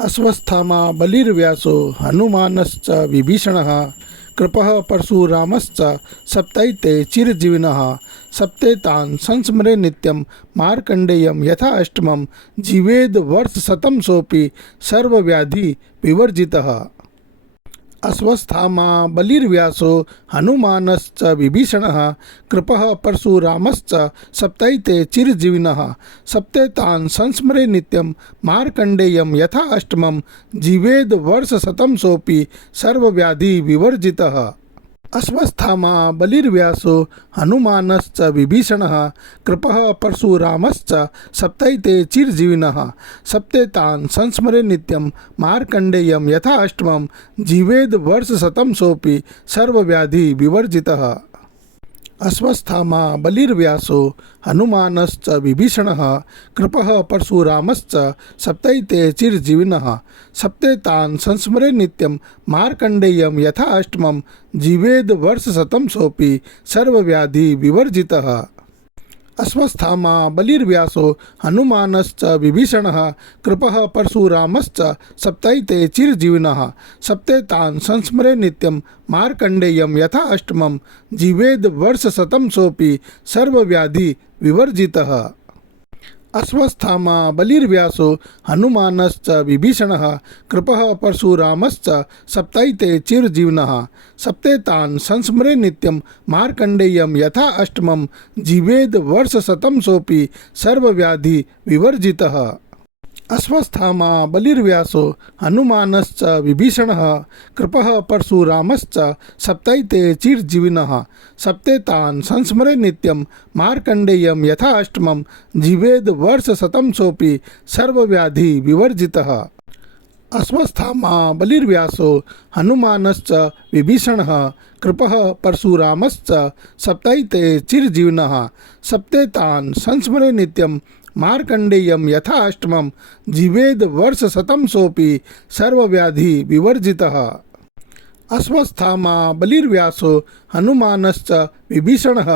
अश्वस्थामा बलिर्व्यासो हनुमानश्च विभीषणः कृपः परशुरामश्च सप्तैते चिरजीविनः सप्ते तान् संस्मरे नित्यं मार्कण्डेयं यथा अष्टमं जीवेद वर्षशतं सोऽपि सर्वव्याधि विवर्जितः। अश्वस्थामा बलिर्व्यासो हनुमानश्च विभीषणः कृपः परशुरामश्च सप्तैते चिरजीविनः सप्ते तान् संस्मरे नित्यं मार्कण्डेयं यथा अष्टमं जीवेद वर्षशतं सोऽपि सर्वव्याधि विवर्जितः। अश्वस्थामा बलिर्व्यासो हनुमानश्च विभीषणः कृपः परशुरामश्च सप्तैते चिरजीविनः सप्ते तान् संस्मरे नित्यं मार्कण्डेयं यथा अष्टमं जीवेद वर्षशतं सोऽपि सर्वव्याधि विवर्जितः। अश्वस्थामा बलिर्व्यासो हनुमानश्च विभीषणः कृपः परशुरामश्च सप्तैते चिरजीविनः सप्ते तान् संस्मरे नित्यं मार्कण्डेयं यथा अष्टमं जीवेद वर्षशतं सोऽपि सर्वव्याधि विवर्जितः। अश्वस्थामा बलिर्व्यासो हनुमानश्च विभीषणः कृपः परशुरामश्च सप्तैते चिरजीविनः सप्ते तान् संस्मरे नित्यं मार्कण्डेयं यथा अष्टमं जीवेद वर्षशतं सोऽपि सर्वव्याधि विवर्जितः। अश्वस्थामा बलिर्व्यासो हनुमानश्च विभीषणः कृपः परशुरामश्च सप्तैते चिरजीविनः सप्ते तान् संस्मरे नित्यं मार्कण्डेयं यथा अष्टमं जीवेद वर्षशतं सोऽपि सर्वव्याधि विवर्जितः। अश्वस्थामा बलिर्व्यासो हनुमानश्च विभीषणः कृपः परशुरामश्च सप्तैते चिरजीविनः सप्ते तान् संस्मरे नित्यं मार्कण्डेयं यथा अष्टमं जीवेद वर्षशतं सोऽपि सर्वव्याधि विवर्जितः। अश्वस्थामा बलिर्व्यासो हनुमानश्च विभीषणः कृपः परशुरामश्च सप्तैते चिरजीविनः सप्ते तान् संस्मरे नित्यं मार्कण्डेयं यथा अष्टमं जीवेद वर्षशतं सोऽपि सर्वव्याधि विवर्जितः। अश्वस्थामा बलिर्व्यासो हनुमानश्च विभीषणः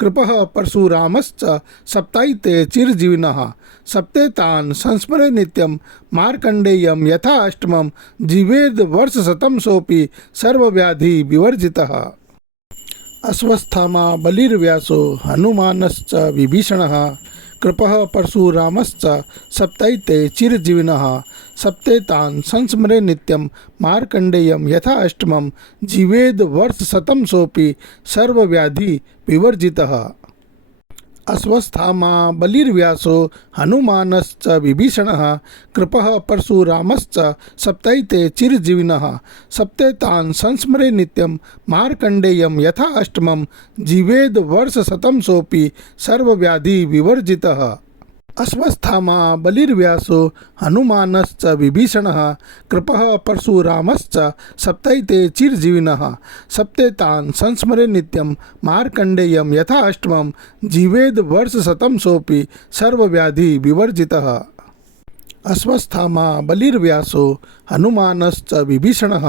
कृपः परशुरामश्च सप्तैते चिरजीविनः सप्ते तान् संस्मरे नित्यं मार्कण्डेयं यथा अष्टमं जीवेद वर्षशतं सोऽपि सर्वव्याधि विवर्जितः। अश्वस्थामा बलिर्व्यासो हनुमानश्च विभीषणः कृपः परशुरामश्च सप्तैते चिरजीविनः सप्ते तान् संस्मरे नित्यं मार्कण्डेयं यथा अष्टमं जीवेद वर्षशतं सोऽपि सर्वव्याधि विवर्जितः। अश्वस्थामा बलिर्व्यासो हनुमानश्च विभीषणः कृपः परशुरामश्च सप्तैते चिरजीविनः सप्ते तान् संस्मरे नित्यं मार्कण्डेयं यथा अष्टमं जीवेद वर्षशतं सोऽपि सर्वव्याधि विवर्जितः। अश्वस्थामा बलिर्व्यासो हनुमानश्च विभीषणः कृपः परशुरामश्च सप्तैते चिरजीविनः सप्ते तान् संस्मरे नित्यं मार्कण्डेयं यथा अष्टमं जीवेद वर्षशतं सोऽपि सर्वव्याधि विवर्जितः। अश्वस्थामा बलिर्व्यासो हनुमानश्च विभीषणः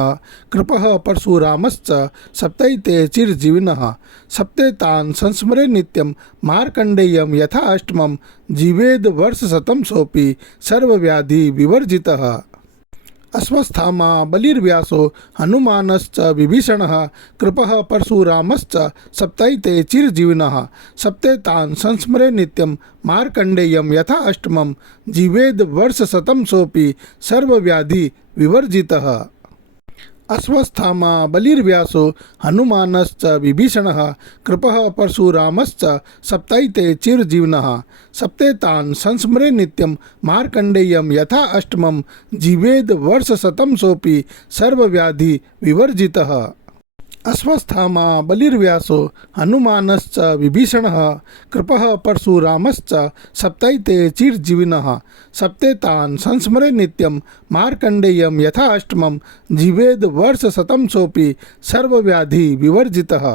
कृपः परशुरामश्च सप्तैते चिरजीविनः सप्ते तान् संस्मरे नित्यं मार्कण्डेयं यथा अष्टमं जीवेद वर्षशतं सोऽपि सर्वव्याधि विवर्जितः। अश्वस्थामा बलिर्व्यासो हनुमानश्च विभीषणः कृपः परशुरामश्च सप्तैते चिरजीविनः सप्ते तान् संस्मरे नित्यं मार्कण्डेयं यथा अष्टमं जीवेद वर्षशतं सोऽपि सर्वव्याधि विवर्जितः। अश्वस्थामा बलिर्व्यासो हनुमानश्च विभीषणः कृपः परशुरामश्च सप्तैते चिरजीविनः सप्ते तान् संस्मरे नित्यं मार्कण्डेयं यथा अष्टमं जीवेद वर्षशतं सोऽपि सर्वव्याधि विवर्जितः। अश्वस्थामा बलिर्व्यासो हनुमानश्च विभीषणः कृपः परशुरामश्च सप्तैते चिरजीविनः सप्ते तान् संस्मरे नित्यं मार्कण्डेयं यथा अष्टमं जीवेद वर्षशतं सोऽपि सर्वव्याधि विवर्जितः।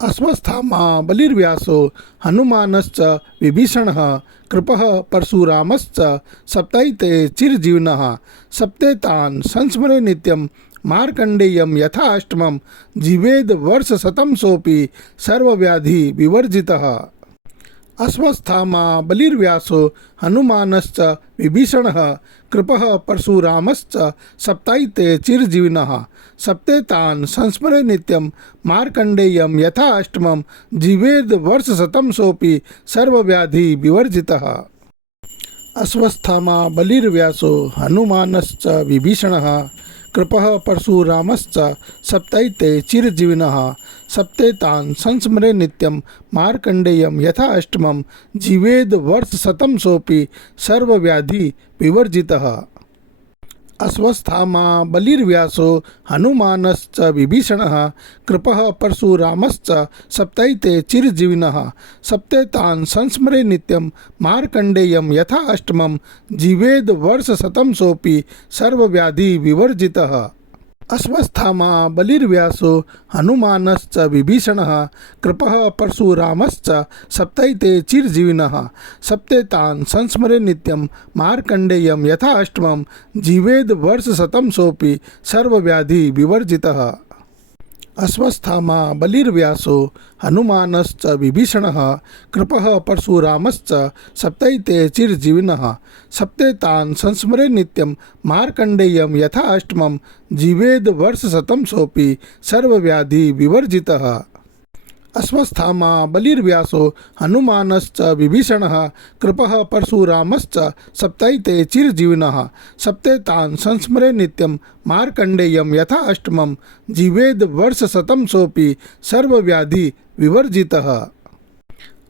अश्वस्थामा बलिर्व्यासो हनुमानश्च विभीषणः कृपः परशुरामश्च सप्तैते चिरजीविनः सप्ते तान् संस्मरे नित्यं मार्कण्डेयं यथा अष्टमं जीवेद वर्षशतं सोऽपि सर्वव्याधि विवर्जितः। अश्वस्थामा बलिर्व्यासो हनुमानश्च विभीषणः कृपः परशुरामश्च सप्तायिते चिरजीविनः सप्ते तान् संस्मरे नित्यं मार्कण्डेयं यथा अष्टमं जीवेद् वर्षशतं सोऽपि सर्वव्याधि विवर्जितः। अश्वस्थामा बलिर्व्यासो हनुमानश्च विभीषणः कृपः परशुरामश्च सप्तायिते चिरजीविनः सप्ते तान् संस्मरे नित्यं मार्कण्डेयं यथा अष्टमं जीवेद् वर्षशतं सोऽपि सर्वव्याधि विवर्जितः। अश्वस्थामा बलिर्व्यासो हनुमानश्च विभीषणः कृपः परशुरामश्च सप्तायिते चिरजीविनः सप्ते तान् संस्मरे नित्यं मार्कण्डेयं यथा अष्टमं जीवेद् वर्षशतं सोऽपि सर्वव्याधि विवर्जितः। अश्वस्थामा बलिर्व्यासो हनुमानश्च विभीषणः कृपः परशुरामश्च सप्तायिते चिरजीविनः सप्ते तान् संस्मरे नित्यं मार्कण्डेयं यथा अष्टमं जीवेद् वर्षशतं सोऽपि सर्वव्याधि विवर्जितः। अश्वस्थामा बलिर्व्यासो हनुमानश्च विभीषणः कृपः परशुरामश्च सप्तायिते चिरजीविनः सप्ते तान् संस्मरे नित्यं मार्कण्डेयं यथा अष्टमं जीवेद् वर्षशतं सोऽपि सर्वव्याधि विवर्जितः। अश्वस्थामा बलिर्व्यासो हनुमानश्च विभीषणः कृपः परशुरामश्च सप्तायिते चिरजीविनः सप्ते तान् संस्मरे नित्यं मार्कण्डेयं यथा अष्टमं जीवेद् वर्षशतं सोऽपि सर्वव्याधि विवर्जितः।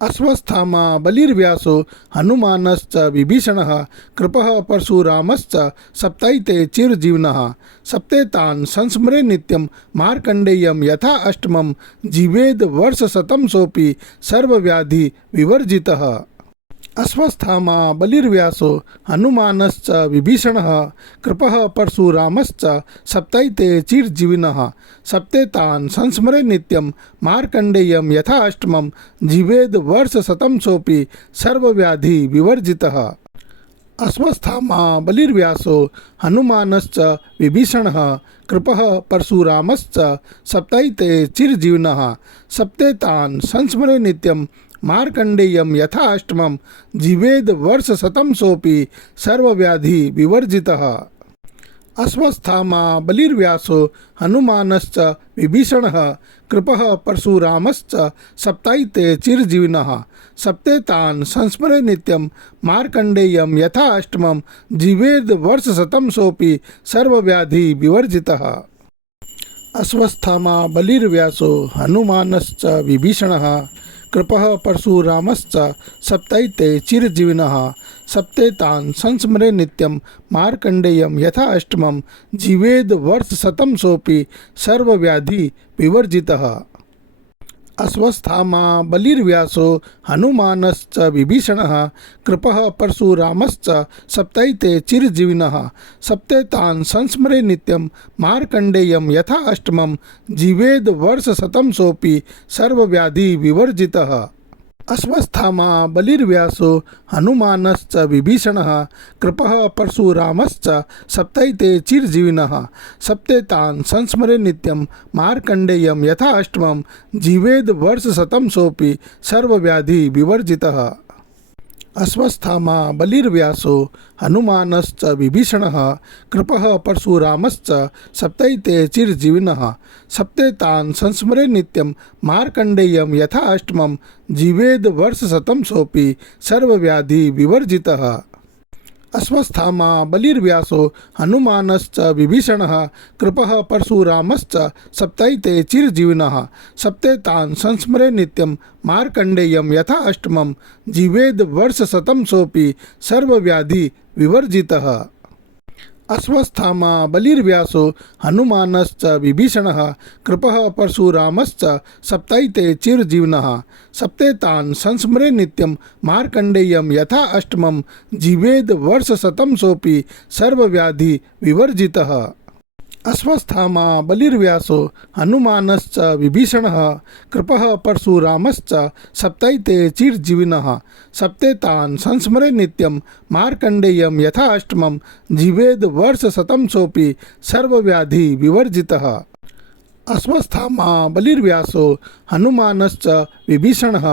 अश्वस्थामा बलिर्व्यासो हनुमानश्च विभीषणः कृपः परशुरामश्च सप्तायिते चिरजीविनः सप्ते तान् संस्मरे नित्यं मार्कण्डेयं यथा अष्टमं जीवेद् वर्षशतं सोऽपि सर्वव्याधि विवर्जितः। अश्वस्थामा बलिर्व्यासो हनुमानश्च विभीषणः कृपः परशुरामश्च सप्तायिते चिरजीविनः सप्ते तान् संस्मरे नित्यं मार्कण्डेयं यथा अष्टमं जीवेद् वर्षशतं सोऽपि सर्वव्याधि विवर्जितः। अश्वस्थामा बलिर्व्यासो हनुमानश्च विभीषणः कृपः परशुरामश्च सप्तायिते चिरजीविनः सप्ते तान् संस्मरे नित्यं मार्कण्डेयं यथा अष्टमं जीवेद् वर्षशतं सोऽपि सर्वव्याधि विवर्जितः। अश्वस्थामा बलिर्व्यासो हनुमानश्च विभीषणः कृपः परशुरामश्च सप्तायिते चिरजीविनः सप्ते तान् संस्मरे नित्यं मार्कण्डेयं यथा अष्टमं जीवेद् वर्षशतं सोऽपि सर्वव्याधि विवर्जितः। अश्वस्थामा बलिर्व्यासो हनुमानश्च विभीषणः कृपः परशुरामश्च सप्तायिते चिरजीविनः सप्ते तान् संस्मरे नित्यं मार्कण्डेयं यथा अष्टमं जीवेद् वर्षशतं सोऽपि सर्वव्याधि विवर्जितः। अश्वस्थामा बलिर्व्यासो हनुमानश्च विभीषणः कृपः परशुरामश्च सप्तायिते चिरजीविनः सप्ते तान् संस्मरे नित्यं मार्कण्डेयं यथा अष्टमं जीवेद् वर्षशतं सोऽपि सर्वव्याधि विवर्जितः। अश्वस्थामा बलिर्व्यासो हनुमानश्च विभीषणः कृपः परशुरामश्च सप्तायिते चिरजीविनः सप्ते तान् संस्मरे नित्यं मार्कण्डेयं यथा अष्टमं जीवेद् वर्षशतं सोऽपि सर्वव्याधि विवर्जितः। अश्वस्थामा बलिर्व्यासो हनुमानश्च विभीषणः कृपः परशुरामश्च सप्तायिते चिरजीविनः सप्ते तान् संस्मरे नित्यं मार्कण्डेयं यथा अष्टमं जीवेद् वर्षशतं सोऽपि सर्वव्याधि विवर्जितः। अश्वस्थामा बलिर्व्यासो हनुमानश्च विभीषणः कृपः परशुरामश्च सप्तायिते चिरजीविनः सप्ते तान् संस्मरे नित्यं मार्कण्डेयं यथा अष्टमं जीवेद् वर्षशतं सोऽपि सर्वव्याधि विवर्जितः। अश्वस्थामा बलिर्व्यासो हनुमानश्च विभीषणः कृपः परशुरामश्च सप्तायिते चिरजीविनः सप्ते तान् संस्मरे नित्यं मार्कण्डेयं यथा अष्टमं जीवेद् वर्षशतं सोऽपि सर्वव्याधि विवर्जितः। अश्वस्थामा बलिर्व्यासो हनुमानश्च विभीषणः कृपः परशुरामश्च सप्तायिते चिरजीविनः सप्ते तान् संस्मरे नित्यं मार्कण्डेयं यथा अष्टमं जीवेद् वर्षशतं सोऽपि सर्वव्याधि विवर्जितः। अश्वस्थामा बलिर्व्यासो हनुमानश्च विभीषणः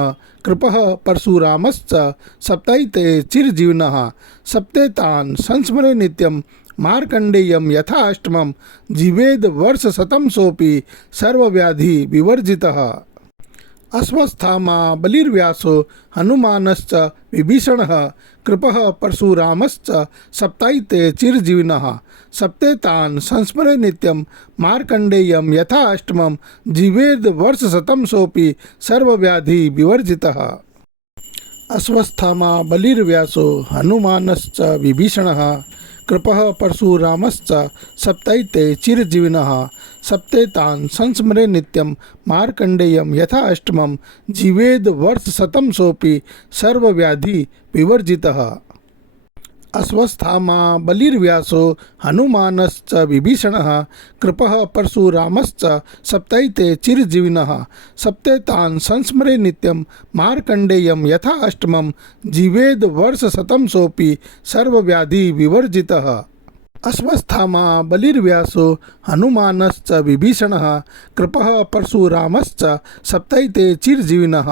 कृपः परशुरामश्च सप्तैते चिरजीविनः सप्ते तान् संस्मरे नित्यं मार्कण्डेयं यथाष्टमं जीवेद वर्षशतं सोऽपि सर्वव्याधि विवर्जितः। अश्वस्थामा बलिर्व्यासो हनुमानश्च विभीषणः कृपः परशुरामश्च सप्तैते चिरजीविनः सप्ते तान् संस्मरे नित्यं मार्कण्डेयं यथाष्टमं जीवेद वर्षशतं सोऽपि सर्वव्याधि विवर्जितः। अश्वस्थामा बलिर्व्यासो हनुमानश्च विभीषणः कृपः परशुरामश्च सप्तैते चिरजीविनः सप्ते तान् संस्मरे नित्यं मार्कण्डेयं यथाष्टमं जीवेद वर्षशतं सोऽपि सर्वव्याधि विवर्जितः। अश्वस्थामा बलिर्व्यासो हनुमानश्च विभीषणः कृपः परशुरामश्च सप्तैते चिरजीविनः सप्ते तान् संस्मरे नित्यं मार्कण्डेयं यथाष्टमं जीवेद वर्षशतं सोऽपि सर्वव्याधि विवर्जितः। अश्वस्थामा बलिर्व्यासो हनुमानश्च विभीषणः कृपः परशुरामश्च सप्तैते चिरजीविनः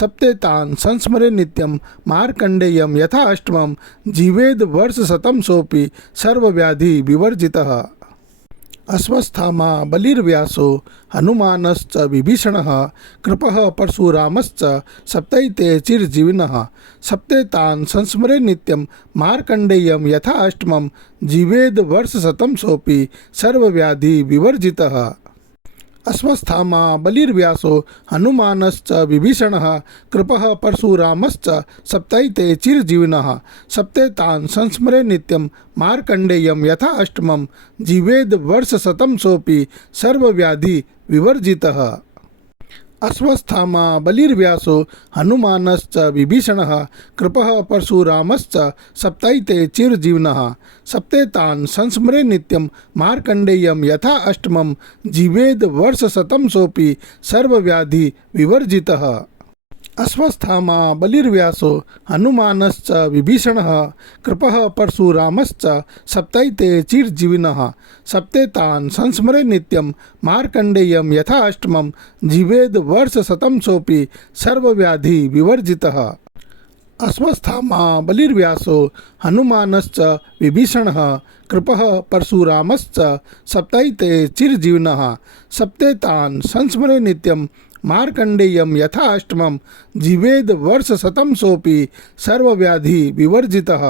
सप्ते तान् संस्मरे नित्यं मार्कण्डेयं यथाष्टमं जीवेद वर्षशतं सोऽपि सर्वव्याधि विवर्जितः। अश्वस्थामा बलिर्व्यासो हनुमानश्च विभीषणः कृपः परशुरामश्च सप्तैते चिरजीविनः सप्ते तान् संस्मरे नित्यं मार्कण्डेयं यथाष्टमं जीवेद वर्षशतं सोऽपि सर्वव्याधि विवर्जितः। अश्वस्थामा बलिर्व्यासो हनुमानश्च विभीषणः कृपः परशुरामश्च सप्तैते चिरजीविनः सप्ते तान् संस्मरे नित्यं मार्कण्डेयं यथाष्टमं जीवेद वर्षशतं सोऽपि सर्वव्याधि विवर्जितः। अश्वस्थामा बलिर्व्यासो हनुमानश्च विभीषणः कृपः परशुरामश्च सप्तैते चिरजीविनः सप्ते तान् संस्मरे नित्यं मार्कण्डेयं यथाष्टमं जीवेद वर्षशतं सोऽपि सर्वव्याधि विवर्जितः। अश्वस्थामा बलिर्व्यासो हनुमानश्च विभीषणः कृपः परशुरामश्च सप्तैते चिरजीविनः सप्ते तान् संस्मरे नित्यं मार्कण्डेयं यथाष्टमं जीवेद वर्षशतं सोऽपि सर्वव्याधि विवर्जितः। अश्वस्थामा बलिर्व्यासो हनुमानश्च विभीषणः कृपः परशुरामश्च सप्तैते चिरजीविनः सप्ते तान् संस्मरे नित्यं मार्कण्डेयं यथाष्टमं जीवेद वर्षशतं सोऽपि सर्वव्याधि विवर्जितः।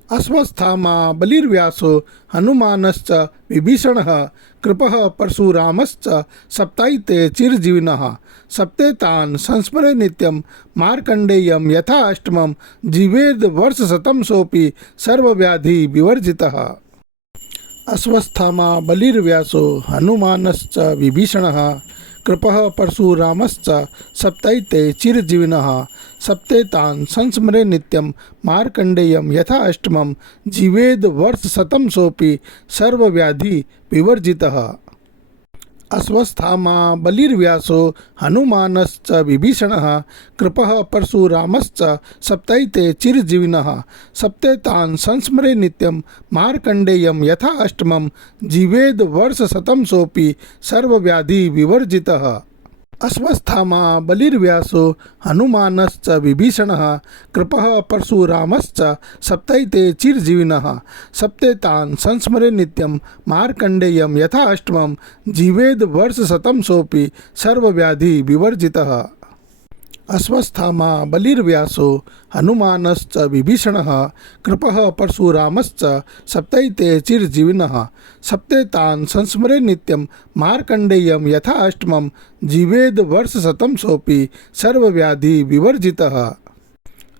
अश्वस्थामा बलिर्व्यासो हनुमानश्च विभीषणः कृपः परशुरामश्च सप्तैते चिरजीविनः सप्ते तान् संस्मरे नित्यं मार्कण्डेयं यथाष्टमं जीवेद वर्षशतं सोऽपि सर्वव्याधि विवर्जितः। अश्वस्थामा बलिर्व्यासो हनुमानश्च विभीषणः कृपः परशुरामश्च सप्तैते चिरजीविनः सप्ते तान् संस्मरे नित्यं मार्कण्डेयं यथाष्टमं जीवेद वर्षशतं सोऽपि सर्वव्याधि विवर्जितः। अश्वस्थामा बलिर्व्यासो हनुमानश्च विभीषणः कृपः परशुरामश्च सप्तैते चिरजीविनः सप्ते तान् संस्मरे नित्यं मार्कण्डेयं यथाष्टमं जीवेद वर्षशतं सोऽपि सर्वव्याधि विवर्जितः। अश्वस्थामा बलिर्व्यासो हनुमानश्च विभीषणः कृपः परशुरामश्च सप्तैते चिरजीविनः सप्ते तान् संस्मरे नित्यं मार्कण्डेयं यथाष्टमं जीवेद वर्षशतं सोऽपि सर्वव्याधि विवर्जितः। अश्वस्थामा बलिर्व्यासो हनुमानश्च विभीषणः कृपः परशुरामश्च सप्तैते चिरजीविनः सप्ते तान् संस्मरे नित्यं मार्कण्डेयं यथाष्टमं जीवेद वर्षशतं सोऽपि सर्वव्याधि विवर्जितः।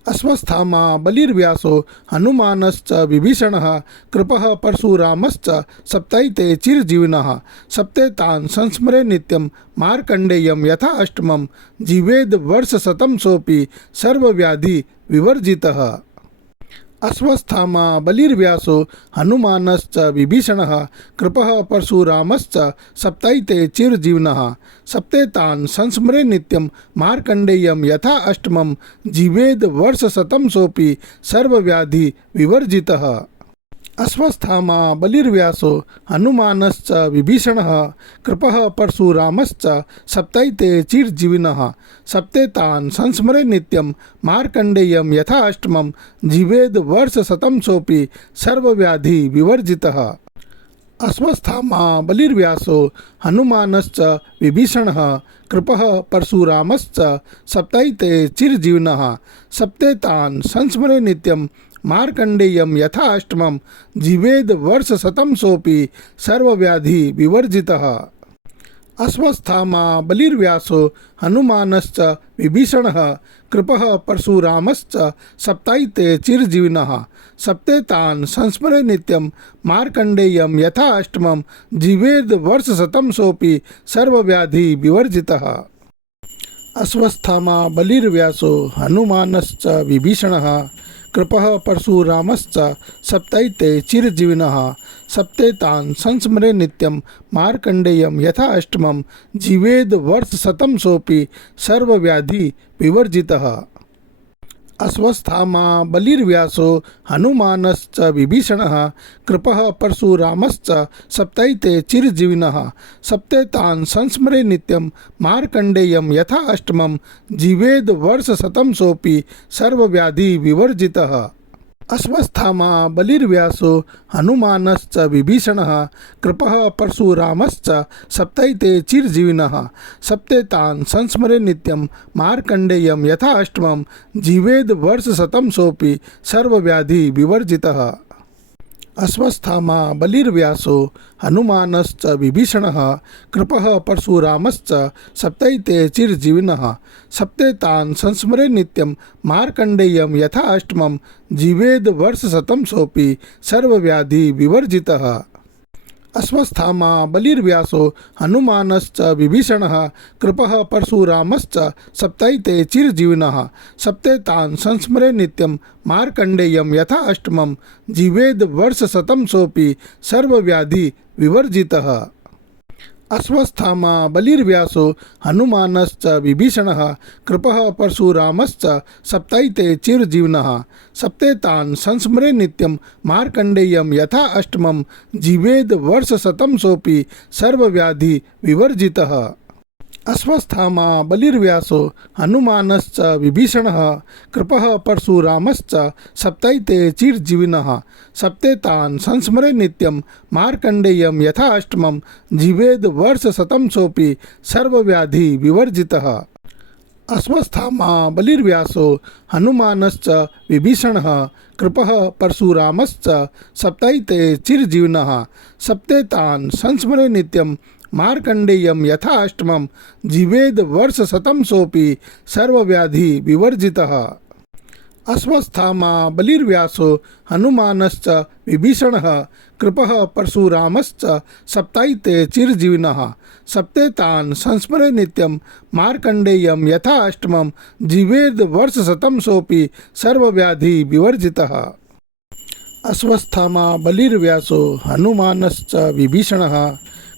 अश्वस्थामा बलिर्व्यासो हनुमानश्च विभीषणः कृपः परशुरामश्च सप्तैते चिरजीविनः सप्ते तान् संस्मरे नित्यं मार्कण्डेयं यथाष्टमं जीवेद वर्षशतं सोऽपि सर्वव्याधि विवर्जितः। अश्वस्थामा बलिर्व्यासो हनुमानश्च विभीषणः कृपः परशुरामश्च सप्तैते चिरजीविनः सप्ते तान् संस्मरे नित्यं मार्कण्डेयं यथाष्टमं जीवेद वर्षशतं सोऽपि सर्वव्याधि विवर्जितः। अश्वस्थामा बलिर्व्यासो हनुमानश्च विभीषणः कृपः परशुरामश्च सप्तैते चिरजीविनः सप्ते तान् संस्मरे नित्यं मार्कण्डेयं यथा अष्टमं जीवेद वर्षशतं सोऽपि सर्वव्याधि विवर्जितः। अश्वस्थामा बलिर्व्यासो हनुमानश्च विभीषणः कृपः परशुरामश्च सप्तैते चिरजीविनः सप्ते तान् संस्मरे नित्यं मार्कण्डेयं यथा अष्टमं जीवेद वर्षशतं सोऽपि सर्वव्याधि विवर्जितः। अश्वस्थामा बलिर्व्यासो हनुमानश्च विभीषणः कृपः परशुरामश्च सप्तैते चिरजीविनः सप्ते तान् संस्मरे नित्यं मार्कण्डेयं यथा अष्टमं जीवेद वर्षशतं सोऽपि सर्वव्याधि विवर्जितः। अश्वस्थामा बलिर्व्यासो हनुमानश्च विभीषणः कृपः परशुरामश्च सप्तैते चिरजीविनः सप्ते तान् संस्मरे नित्यं मार्कण्डेयं यथा अष्टमं जीवेद वर्षशतं सोऽपि सर्वव्याधि विवर्जितः। अश्वस्थामा बलिर्व्यासो हनुमानश्च विभीषणः कृपः परशुरामश्च सप्तैते चिरजीविनः सप्ते तान् संस्मरे नित्यं मार्कण्डेयं यथा अष्टमं जीवेद वर्षशतं सोऽपि सर्वव्याधि विवर्जितः। अश्वस्थामा बलिर्व्यासो हनुमानश्च विभीषणः कृपः परशुरामश्च सप्तैते चिरजीविनः सप्ते तान् संस्मरे नित्यं मार्कण्डेयं यथा अष्टमं जीवेद वर्षशतं सोऽपि सर्वव्याधि विवर्जितः। अश्वस्थामा बलिर्व्यासो हनुमानश्च विभीषणः कृपः परशुरामश्च सप्तैते चिरजीविनः सप्ते तान् संस्मरे नित्यं मार्कण्डेयं यथा अष्टमं जीवेद वर्षशतं सोऽपि सर्वव्याधि विवर्जितः। अश्वस्थामा बलिर्व्यासो हनुमानश्च विभीषणः कृपः परशुरामश्च सप्तैते चिरजीविनः सप्ते तान् संस्मरे नित्यं मार्कण्डेयं यथा अष्टमं जीवेद वर्षशतं सोऽपि सर्वव्याधि विवर्जितः। अश्वस्थामा बलिर्व्यासो हनुमानश्च विभीषणः कृपः परशुरामश्च सप्तैते चिरजीविनः सप्ते तान् संस्मरे नित्यं मार्कण्डेयं यथा अष्टमं जीवेद वर्षशतं सोऽपि सर्वव्याधि विवर्जितः। अश्वस्थामा बलिर्व्यासो हनुमानश्च विभीषणः कृपः परशुरामश्च सप्तैते चिरजीविनः सप्ते तान् संस्मरे नित्यं मार्कण्डेयं यथा अष्टमं जीवेद वर्षशतं सोऽपि सर्वव्याधि विवर्जितः। अश्वस्थामा बलिर्व्यासो हनुमानश्च विभीषणः कृपः परशुरामश्च सप्तैते चिरजीविनः सप्ते तान् संस्मरे नित्यं मार्कण्डेयं यथा अष्टमं जीवेद वर्षशतं सोऽपि सर्वव्याधि विवर्जितः। अश्वस्थामा बलिर्व्यासो हनुमानश्च विभीषणः कृपः परशुरामश्च सप्तैते चिरजीविनः सप्ते तान् संस्मरे नित्यं मार्कण्डेयं यथा अष्टमं जीवेद वर्षशतं सोऽपि सर्वव्याधि विवर्जितः। अश्वस्थामा बलिर्व्यासो हनुमानश्च विभीषणः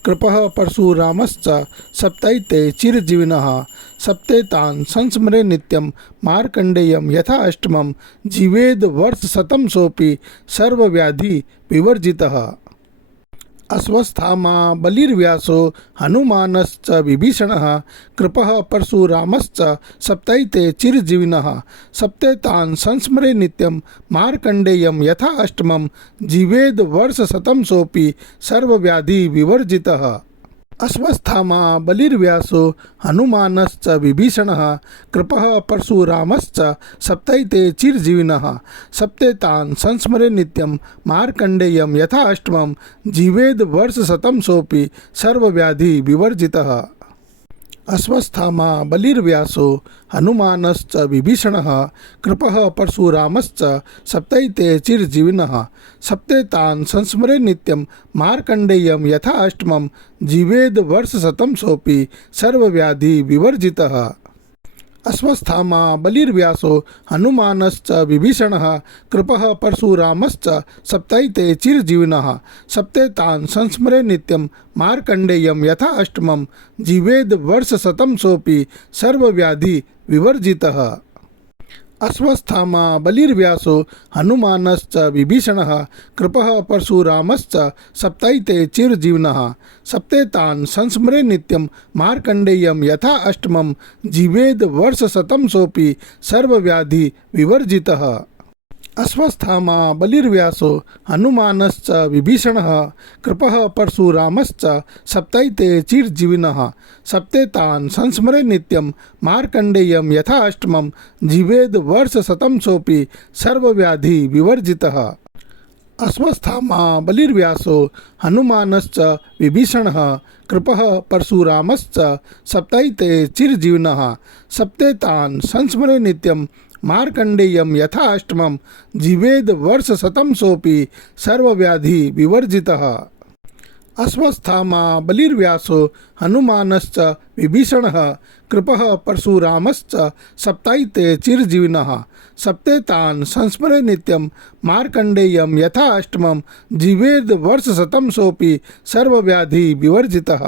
कृपः परशुरामश्च सप्तैते चिरजीविनः सप्ते तान् संस्मरे नित्यं मार्कण्डेयं यथा अष्टमं जीवेद वर्षशतं सोऽपि सर्वव्याधि विवर्जितः। अश्वस्थामा बलिर्व्यासो हनुमानश्च विभीषणः कृपः परशुरामश्च सप्तैते चिरजीविनः सप्ते तान् संस्मरे नित्यं मार्कण्डेयं यथा अष्टमं जीवेद वर्षशतं सोऽपि सर्वव्याधि विवर्जितः। अश्वस्थामा बलिर्व्यासो हनुमानश्च विभीषणः कृपः परशुरामश्च सप्तैते चिरजीविनः सप्ते तान् संस्मरे नित्यं मार्कण्डेयं यथा अष्टमं जीवेद वर्षशतं सोऽपि सर्वव्याधि विवर्जितः। अश्वस्थामा बलिर्व्यासो हनुमानश्च विभीषणः कृपः परशुरामश्च सप्तैते चिरजीविनः सप्ते तान् संस्मरे नित्यं मार्कण्डेयं यथा अष्टमं जीवेद वर्षशतं सोऽपि सर्वव्याधि विवर्जितः। अश्वस्थामा बलिर्व्यासो हनुमानश्च विभीषणः कृपः परशुरामश्च सप्तैते चिरजीविनः सप्ते तान् संस्मरे नित्यं मार्कण्डेयं यथा अष्टमं जीवेद वर्षशतं सोऽपि सर्वव्याधि विवर्जितः। अश्वस्थामा बलिर्व्यासो हनुमानश्च विभीषणः कृपः परशुरामश्च सप्तैते चिरजीविनः सप्ते तान् संस्मरे नित्यं मार्कण्डेयं यथा अष्टमं जीवेद वर्षशतं सोऽपि सर्वव्याधि विवर्जितः। अश्वस्थामा बलिर्व्यासो हनुमानश्च विभीषणः कृपः परशुरामश्च सप्तैते चिरजीविनः सप्ते तान् संस्मरे नित्यं मार्कण्डेयं यथा अष्टमं जीवेद वर्षशतं सोऽपि सर्वव्याधि विवर्जितः। अश्वस्थामा बलिर्व्यासो हनुमानश्च विभीषणः कृपः परशुरामश्च सप्तैते चिरजीविनः सप्ते तान् संस्मरे नित्यं मार्कण्डेयं यथा अष्टमं जीवेद वर्षशतं सोऽपि सर्वव्याधि विवर्जितः। अश्वस्थामा बलिर्व्यासो हनुमानश्च विभीषणः कृपः परशुरामश्च सप्तैते चिरजीविनः सप्ते तान् संस्मरे नित्यं मार्कण्डेयं यथा अष्टमं जीवेद वर्षशतं सोऽपि सर्वव्याधि विवर्जितः।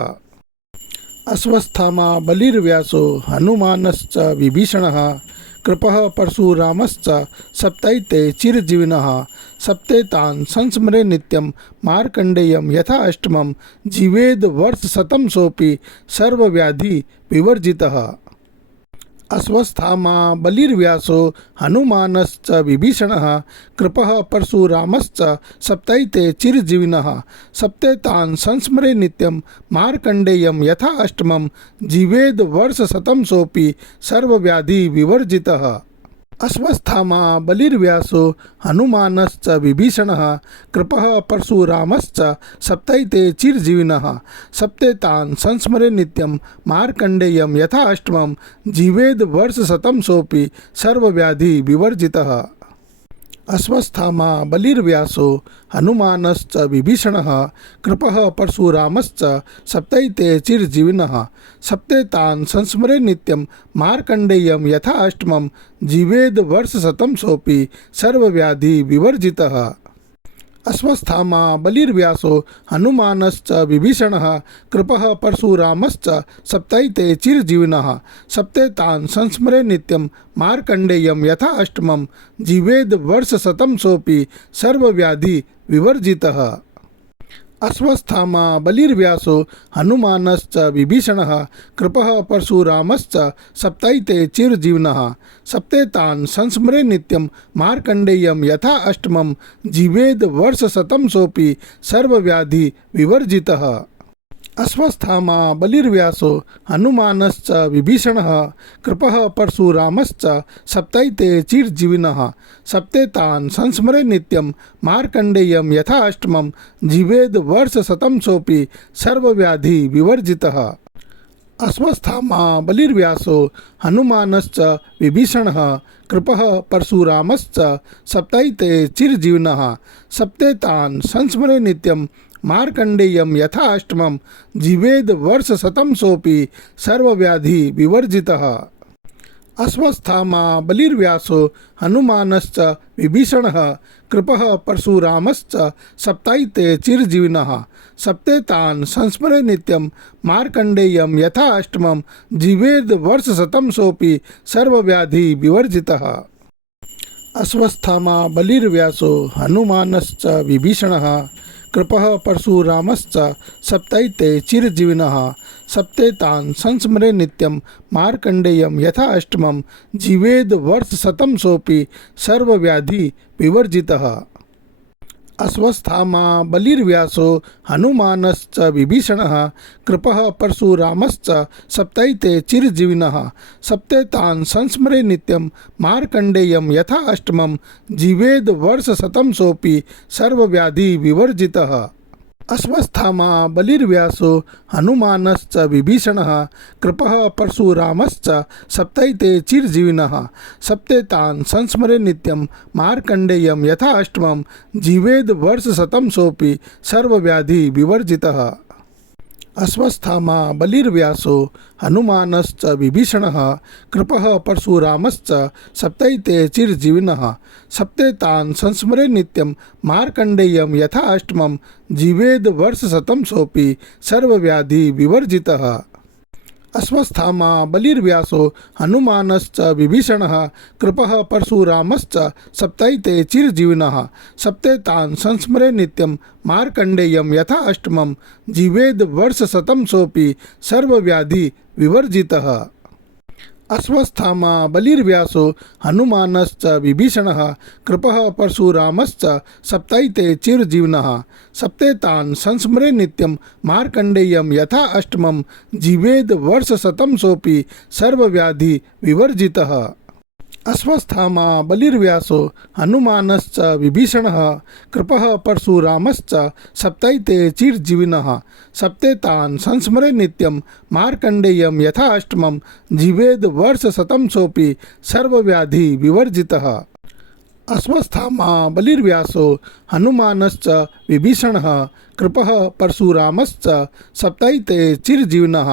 अश्वस्थामा बलिर्व्यासो हनुमानश्च विभीषणः कृपः परशुरामश्च सप्तैते चिरजीविनः सप्ते तान् संस्मरे नित्यं मार्कण्डेयं यथा अष्टमं जीवेद वर्षशतं सोऽपि सर्वव्याधि विवर्जितः। अश्वस्थामा बलिर्व्यासो हनुमानश्च विभीषणः कृपः परशुरामश्च सप्तैते चिरजीविनः सप्ते तान् संस्मरे नित्यं मार्कण्डेयं यथा अष्टमं जीवेद वर्षशतं सोऽपि सर्वव्याधि विवर्जितः। अश्वस्थामा बलिर्व्यासो हनुमानश्च विभीषणः कृपः परशुरामश्च सप्तैते चिरजीविनः सप्ते तान् संस्मरे नित्यं मार्कण्डेयं यथा अष्टमं जीवेद वर्षशतं सोऽपि सर्वव्याधि विवर्जितः। अश्वस्थामा बलिर्व्यासो हनुमानश्च विभीषणः कृपः परशुरामश्च सप्तैते चिरजीविनः सप्ते तान् संस्मरे नित्यं मार्कण्डेयं यथा अष्टमं जीवेद वर्षशतं सोऽपि सर्वव्याधि विवर्जितः। अश्वस्थामा बलिर्व्यासो हनुमानश्च विभीषणः कृपः परशुरामश्च सप्तैते चिरजीविनः सप्ते तान् संस्मरे नित्यं मार्कण्डेयं यथा अष्टमं जीवेद वर्षशतं सोऽपि सर्वव्याधि विवर्जितः। अश्वस्थामा बलिर्व्यासो हनुमानश्च विभीषणः कृपः परशुरामश्च सप्तैते चिरजीविनः सप्ते तान् संस्मरे नित्यं मार्कण्डेयं यथा अष्टमं जीवेद वर्षशतं सोऽपि सर्वव्याधि विवर्जितः। अश्वस्थामा बलिर्व्यासो हनुमानश्च विभीषणः कृपः परशुरामश्च सप्तैते चिरजीविनः सप्ते तान् संस्मरे नित्यं मार्कण्डेयं यथा अष्टमं जीवेद वर्षशतं सोऽपि सर्वव्याधि विवर्जितः। अश्वस्थामा बलिर्व्यासो हनुमानश्च विभीषणः कृपः परशुरामश्च सप्तैते चिरजीविनः सप्ते तान् संस्मरे नित्यं मार्कण्डेयं यथा अष्टमं जीवेद वर्षशतं सोऽपि सर्वव्याधि विवर्जितः। अश्वस्थामा बलिर्व्यासो हनुमानश्च विभीषणः कृपः परशुरामश्च सप्तैते चिरजीविनः सप्ते तान् संस्मरे नित्यं मार्कण्डेयं यथा अष्टमं जीवेद वर्षशतं सोऽपि सर्वव्याधि विवर्जितः। अश्वस्थामा बलिर्व्यासो हनुमानश्च विभीषणः कृपः परशुरामश्च सप्तैते चिरजीविनः सप्ते तान् संस्मरे नित्यं मार्कण्डेयं यथा अष्टमं जीवेद वर्षशतं सोऽपि सर्वव्याधि विवर्जितः। अश्वस्थामा बलिर्व्यासो हनुमानश्च विभीषणः कृपः परशुरामश्च सप्तैते चिरजीविनः सप्ते तान् संस्मरे नित्यं मार्कण्डेयं यथा अष्टमं जीवेद वर्षशतं सोऽपि सर्वव्याधि विवर्जितः। अश्वस्थामा बलिर्व्यासो हनुमानश्च विभीषणः कृपः परशुरामश्च सप्तैते चिरजीविनः सप्ते तान् संस्मरे नित्यं मार्कण्डेयं यथा अष्टमं जीवेद वर्षशतं सोऽपि सर्वव्याधि विवर्जितः। अश्वस्थामा बलिर्व्यासो हनुमानश्च विभीषणः कृपः परशुरामश्च सप्तैते चिरजीविनः सप्ते तान् संस्मरे नित्यं मार्कण्डेयं यथा अष्टमं जीवेद वर्षशतं सोऽपि सर्वव्याधि विवर्जितः। अश्वस्थामा बलिर्व्यासो हनुमानश्च विभीषणः कृपः परशुरामश्च सप्तैते चिरजीविनः सप्ते तान् संस्मरे नित्यं मार्कण्डेयं यथा अष्टमं जीवेद वर्षशतं सोऽपि सर्वव्याधि विवर्जितः। अश्वस्थामा बलिर्व्यासो हनुमानश्च विभीषणः कृपः परशुरामश्च सप्तैते चिरजीविनः सप्ते तान् संस्मरे नित्यं मार्कण्डेयं यथा अष्टमं जीवेद वर्षशतं सोऽपि सर्वव्याधि विवर्जितः। अश्वस्थामा बलिर्व्यासो हनुमानश्च विभीषणः कृपः परशुरामश्च सप्तैते चिरजीविनः सप्ते तान् संस्मरे नित्यं मार्कण्डेयं यथा अष्टमं जीवेद वर्षशतं सोऽपि सर्वव्याधि विवर्जितः। अश्वस्थामा बलिर्व्यासो हनुमानश्च विभीषणः कृपः परशुरामश्च सप्तैते चिरजीविनः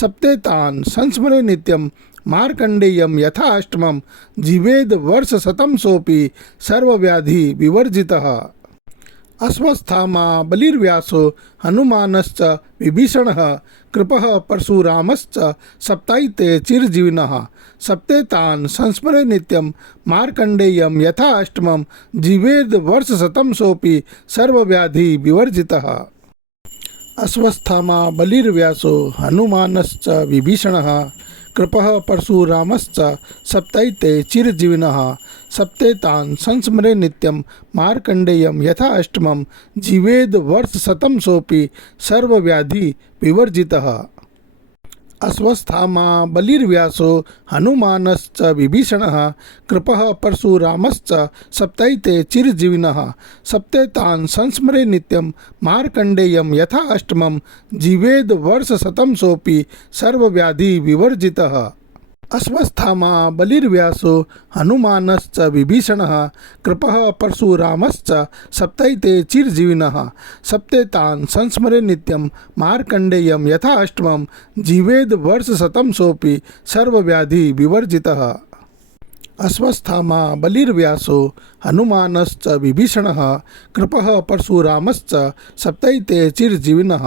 सप्ते तान् संस्मरे नित्यं मार्कण्डेयं यथा अष्टमं जीवेद वर्षशतं सोऽपि सर्वव्याधि विवर्जितः। अश्वस्थामा बलिर्व्यासो हनुमानश्च विभीषणः कृपः परशुरामश्च सप्तैते चिरजीविनः सप्ते तान् संस्मरे नित्यं मार्कण्डेयं यथा अष्टमं जीवेद वर्षशतं सोऽपि सर्वव्याधि विवर्जितः। अश्वस्थामा बलिर्व्यासो हनुमानश्च विभीषणः कृपः परशुरामश्च सप्तैते चिरजीविनः सप्ते तान् संस्मरे नित्यं मार्कण्डेयं यथा अष्टमं जीवेद वर्षशतं सोऽपि सर्वव्याधि विवर्जितः। अश्वस्थामा बलिर्व्यासो हनुमानश्च विभीषणः कृपः परशुरामश्च सप्तैते चिरजीविनः सप्ते तान् संस्मरे नित्यं मार्कण्डेयं यथा अष्टमं जीवेद वर्षशतं सोऽपि सर्वव्याधि विवर्जितः। अश्वस्थामा बलिर्व्यासो हनुमानश्च विभीषणः कृपः परशुरामश्च सप्तैते चिरजीविनः सप्ते तान् संस्मरे नित्यं मार्कण्डेयं यथा अष्टमं जीवेद वर्षशतं सोऽपि सर्वव्याधि विवर्जितः। अश्वस्थामा बलिर्व्यासो हनुमानश्च विभीषणः कृपः परशुरामश्च सप्तैते चिरजीविनः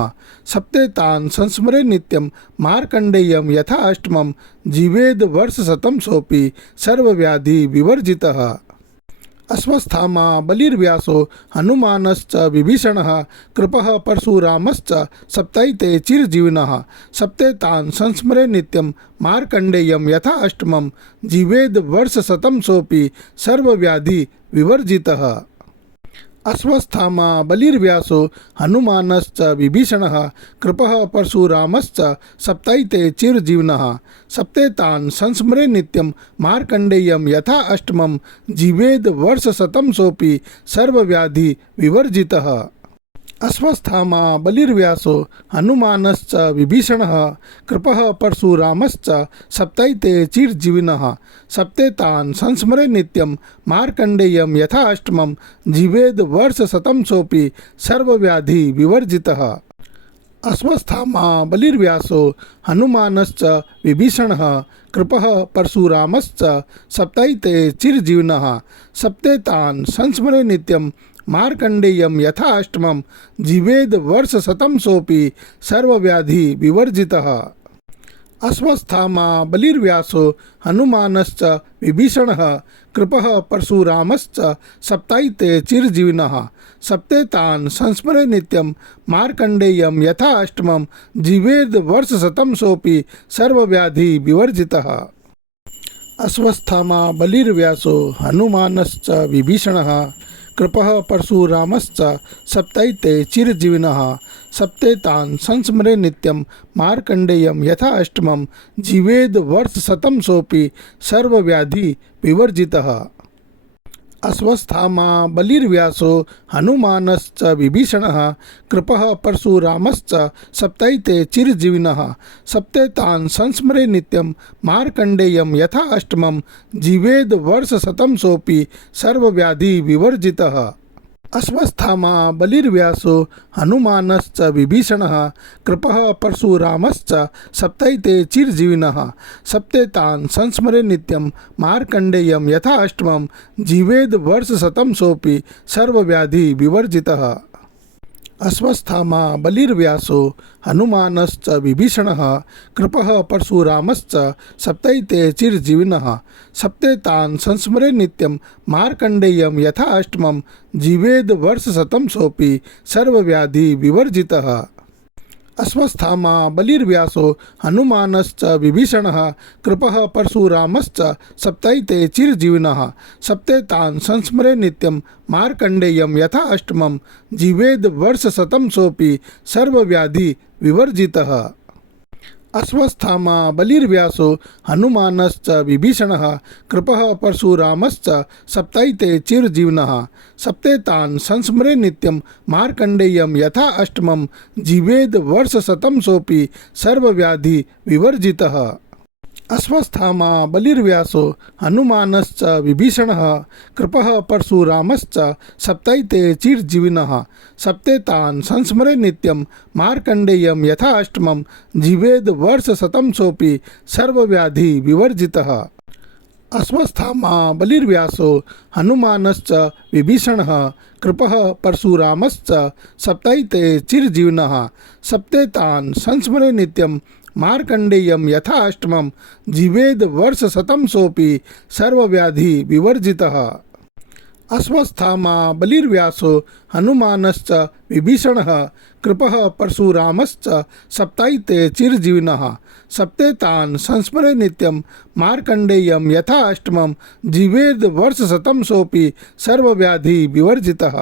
सप्ते तान् संस्मरे नित्यं मार्कण्डेयं यथा अष्टमं जीवेद वर्षशतं सोऽपि सर्वव्याधि विवर्जितः। अश्वस्थामा बलिर्व्यासो हनुमानश्च विभीषणः कृपः परशुरामश्च सप्तैते चिरजीविनः सप्ते तान् संस्मरे नित्यं मार्कण्डेयं यथा अष्टमं जीवेद वर्षशतं सोऽपि सर्वव्याधि विवर्जितः। अश्वस्थामा बलिर्व्यासो हनुमानश्च विभीषणः कृपः परशुरामश्च सप्तैते चिरजीविनः सप्ते तान् संस्मरे नित्यं मार्कण्डेयं यथा अष्टमं जीवेद वर्षशतं सोऽपि सर्वव्याधि विवर्जितः। अश्वस्थामा बलिर्व्यासो हनुमानश्च विभीषणः कृपः परशुरामश्च सप्तैते चिरजीविनः सप्ते तान् संस्मरे नित्यं मार्कण्डेयं यथा अष्टमं जीवेद वर्षशतं सोऽपि सर्वव्याधि विवर्जितः। अश्वस्थामा बलिर्व्यासो हनुमानश्च विभीषणः कृपः परशुरामश्च सप्तैते चिरजीविनः सप्ते तान् संस्मरे नित्यं मार्कण्डेयं यथा अष्टमं जीवेद वर्षशतं सोऽपि सर्वव्याधि विवर्जितः। अश्वस्थामा बलिर्व्यासो हनुमानश्च विभीषणः कृपः परशुरामश्च सप्तैते चिरजीविनः सप्ते तान् संस्मरे नित्यं मार्कण्डेयं यथा अष्टमं जीवेद वर्षशतं सोऽपि सर्वव्याधि विवर्जितः। अश्वस्थामा बलिर्व्यासो हनुमानश्च विभीषणः कृपः परशुरामश्च सप्तैते चिरजीविनः सप्ते तान् संस्मरे नित्यं मार्कण्डेयं यथा अष्टमं जीवेद वर्षशतं सोऽपि सर्वव्याधि विवर्जितः। अश्वस्थामा बलिर्व्यासो हनुमानश्च विभीषणः कृपः परशुरामश्च सप्तैते चिरजीविनः सप्ते तान् संस्मरे नित्यं मार्कण्डेयं यथा अष्टमं जीवेद वर्षशतं सोऽपि सर्वव्याधि विवर्जितः। अश्वस्थामा बलिर्व्यासो हनुमानश्च विभीषणः कृपः परशुरामश्च सप्तैते चिरजीविनः सप्ते तान् संस्मरे नित्यं मार्कण्डेयं यथा अष्टमं जीवेद वर्षशतं सोऽपि सर्वव्याधि विवर्जितः। अश्वस्थामा बलिर्व्यासो हनुमानश्च विभीषणः कृपः परशुरामश्च सप्तैते चिरजीविनः सप्ते तान् संस्मरे नित्यं मार्कण्डेयं यथा अष्टमं जीवेद वर्षशतं सोऽपि सर्वव्याधि विवर्जितः। अश्वस्थामा बलिर्व्यासो हनुमानश्च विभीषणः कृपः परशुरामश्च सप्तैते चिरजीविनः सप्ते तान् संस्मरे नित्यं मार्कण्डेयं यथा अष्टमं जीवेद वर्षशतं सोऽपि सर्वव्याधि विवर्जितः। अश्वस्थामा बलिर्व्यासो हनुमानश्च विभीषणः कृपः परशुरामश्च सप्तैते चिरजीविनः सप्ते तान् संस्मरे नित्यं मार्कण्डेयं यथा अष्टमं जीवेद वर्षशतं सोऽपि सर्वव्याधि विवर्जितः। अश्वस्थामा बलिर्व्यासो हनुमानश्च विभीषणः कृपः परशुरामश्च सप्तैते चिरजीविनः सप्ते तान् संस्मरे नित्यं मार्कण्डेयं यथा अष्टमं जीवेद वर्षशतं सोऽपि सर्वव्याधि विवर्जितः। अश्वस्थामा बलिर्व्यासो हनुमानश्च विभीषणः कृपः परशुरामश्च सप्तैते चिरजीविनः सप्ते तान् संस्मरे नित्यं मार्कण्डेयं यथा अष्टमं जीवेद वर्षशतं सोऽपि सर्वव्याधि विवर्जितः। अश्वस्थामा बलिर्व्यासो हनुमानश्च विभीषणः कृपः परशुरामश्च सप्तैते चिरजीविनः सप्ते तान् संस्मरे नित्यं मार्कण्डेयं यथा अष्टमं जीवेद वर्षशतं सोऽपि सर्वव्याधि विवर्जितः।